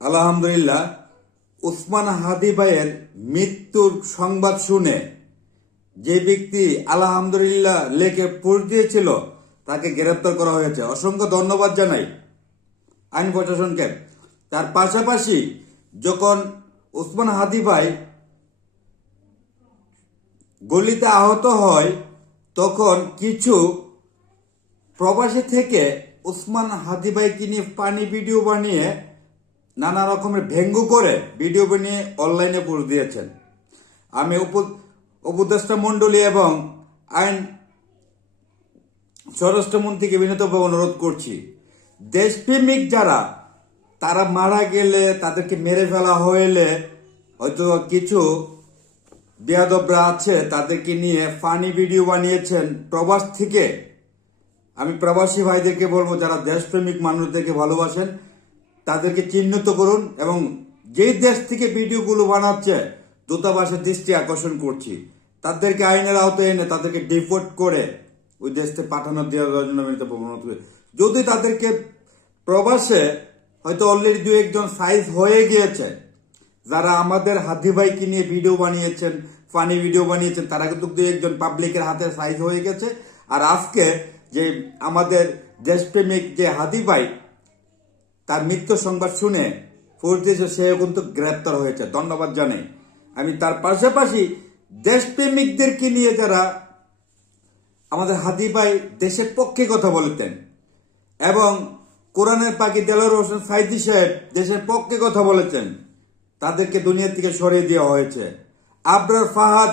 আলহামদুলিল্লাহ, উসমান হাদি ভাইয়ের মৃত্যুর সংবাদ শুনে যে ব্যক্তি আলহামদুলিল্লাহ লেখে পোস্ট দিয়েছিল তাকে গ্রেপ্তার করা হয়েছে। অসংখ্য ধন্যবাদ জানাই আইন প্রশাসনকে। তার পাশাপাশি যখন উসমান হাদি ভাই গলিতে আহত হয় তখন কিছু প্রবাসী থেকে উসমান হাদি ভাইকে নিয়ে পানি ভিডিও বানিয়ে নানা রকমের ব্যঙ্গ করে ভিডিও বানিয়ে অনলাইনে পোস্ট দিয়েছেন। আমি উপদেষ্টা মণ্ডলী এবং আইন স্বরাষ্ট্রমন্ত্রীকে বিনীতভাবে অনুরোধ করছি, দেশপ্রেমিক যারা তারা মারা গেলে তাদেরকে মেরে ফেলা হইলে হয়তো কিছু বেয়াদবরা আছে তাদেরকে নিয়ে ফানি ভিডিও বানিয়েছেন প্রবাস থেকে। আমি প্রবাসী ভাইদেরকে বলবো, যারা দেশপ্রেমিক মানুষদেরকে ভালোবাসেন তাদেরকে চিহ্নিত করুন এবং যেই দেশ থেকে ভিডিওগুলো বানাচ্ছে দূতাবাসের দৃষ্টি আকর্ষণ করছি, তাদেরকে আইনের আওতায় এনে তাদেরকে ডিপোর্ট করে ওই দেশে পাঠানো দেওয়ার জন্য যদি তাদেরকে প্রবাসে হয়তো অলরেডি দু একজন সাইজ হয়ে গিয়েছে, যারা আমাদের হাদি ভাইকে নিয়ে ভিডিও বানিয়েছেন, ফানি ভিডিও বানিয়েছেন, তারা কিন্তু দু একজন পাবলিকের হাতে সাইজ হয়ে গেছে। আর আজকে যে আমাদের দেশপ্রেমিক যে হাদি ভাই তার মৃত্যু সংবাদ শুনে পোস্ট দিয়েছে, সেও কিন্তু গ্রেপ্তার হয়েছে। ধন্যবাদ জানাই আমি। তার পাশাপাশি দেশপ্রেমিকদেরকে নিয়ে যারা আমাদের হাদি ভাই দেশের পক্ষে কথা বলতেন এবং কোরআনের পাখি দেলোয়ার হোসেন সাইদি সাহেব দেশের পক্ষে কথা বলেছেন, তাদেরকে দুনিয়া থেকে সরিয়ে দেওয়া হয়েছে। আবরার ফাহাদ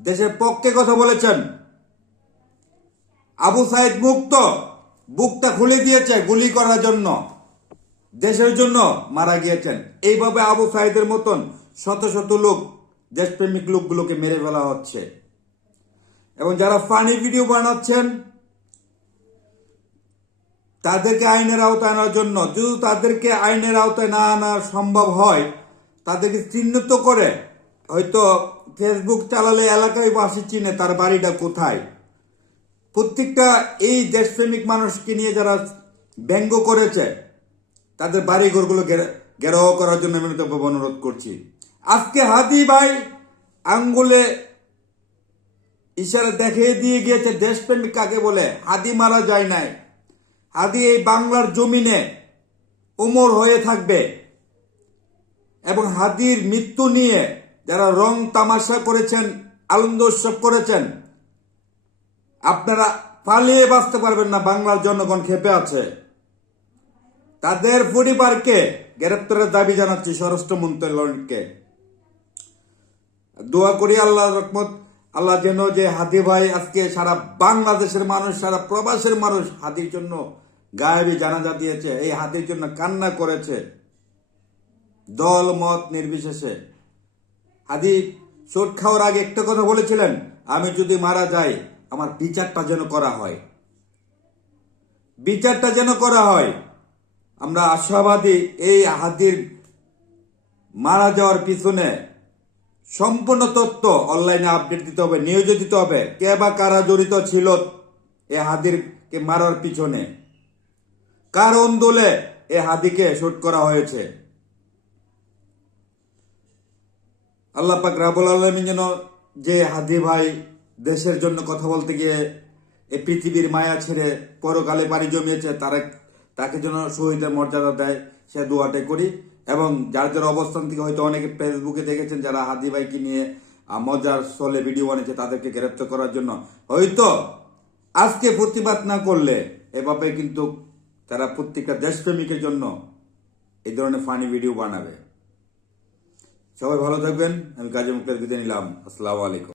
দেশের পক্ষে কথা বলেছেন, আবু সাইদ মুক্ত, বুকটা খুলে দিয়েছে গুলি করার জন্য, দেশের জন্য মারা গিয়েছেন। এইভাবে আবু সাইদের মতন শত শত লোক, দেশপ্রেমিক লোকগুলোকে মেরে ফেলা হচ্ছে। এবং যারা ফানি ভিডিও বানাচ্ছেন তাদেরকে আইনের আওতায় আনার জন্য, যদি তাদেরকে আইনের আওতায় না আনা সম্ভব হয়, তাদেরকে চিহ্নিত করে, হয়তো ফেসবুক চালালে এলাকায় বাসি চিনে তার বাড়িটা কোথায়। প্রত্যেকটা এই দেশপ্রেমিক মানুষকে নিয়ে যারা ব্যঙ্গ করেছে তাদের বাড়িঘরগুলো ঘেরাও করার জন্য আমি অনুরোধ করছি। আজকে হাদি ভাই আঙ্গুলে ইশারা দেখিয়ে দিয়ে গিয়েছে দেশপ্রেমিক কাকে বলে। হাদি মারা যায় নাই, হাদি এই বাংলার জমিনে অমর হয়ে থাকবে। এবং হাদির মৃত্যু নিয়ে যারা রং তামাশা করেছেন, আনন্দ উৎসব করেছেন, আপনারা পালিয়ে বাঁচতে পারবেন না। বাংলার জনগণ ক্ষেপে আছে। তাদের পরিবারকে গ্রেপ্তারের দাবি জানাচ্ছি স্বরাষ্ট্র মন্ত্রণালয়কে। দোয়া করি আল্লাহর রহমত, আল্লাহ যেন যে হাদি ভাই আজকে সারা বাংলাদেশের মানুষ, সারা প্রবাসের মানুষ হাদির জন্য গায়েবী জানাজা দিয়েছে, এই হাদির জন্য কান্না করেছে দল মত নির্বিশেষে। হাদি চোট খাওয়ার আগে একটা কথা বলেছিলেন, আমি যদি মারা যাই আমার বিচারটা যেন করা হয়, বিচারটা যেন করা হয়। আমরা আশাবাদী এই হাদির মারা যাওয়ার পিছনে সম্পূর্ণ তথ্য অনলাইনে আপডেট দিতে হবে, নিউজে দিতে হবে, কে বা কারা জড়িত ছিল এ হাদিরকে মারার পিছনে, কার অন্দোলে এ হাদিকে শুট করা হয়েছে। আল্লাহ পাক রাব্বুল আলামিন যেন যে হাদি ভাই দেশের জন্য কথা বলতে গিয়ে এই পৃথিবীর মায়া ছেড়ে পরকালে পাড়ি জমিয়েছে, তাকে যেন শহীদের মর্যাদা দেয়, সে দোয়াটাই করি। এবং যার যার অবস্থান থেকে হয়তো অনেকে ফেসবুকে দেখেছেন যারা হাদি ভাইকে নিয়ে মজার চলে ভিডিও বানিয়েছে, তাদেরকে গ্রেপ্তার করার জন্য হয়তো আজকে প্রতিবাদ না করলে এভাবে কিন্তু তারা প্রত্যেকটা দেশপ্রেমিকের জন্য এই ধরনের ফানি ভিডিও বানাবে। সবাই ভালো থাকবেন। আমি কাজী মুখতার বিদায় নিলাম। আসসালামু আলাইকুম।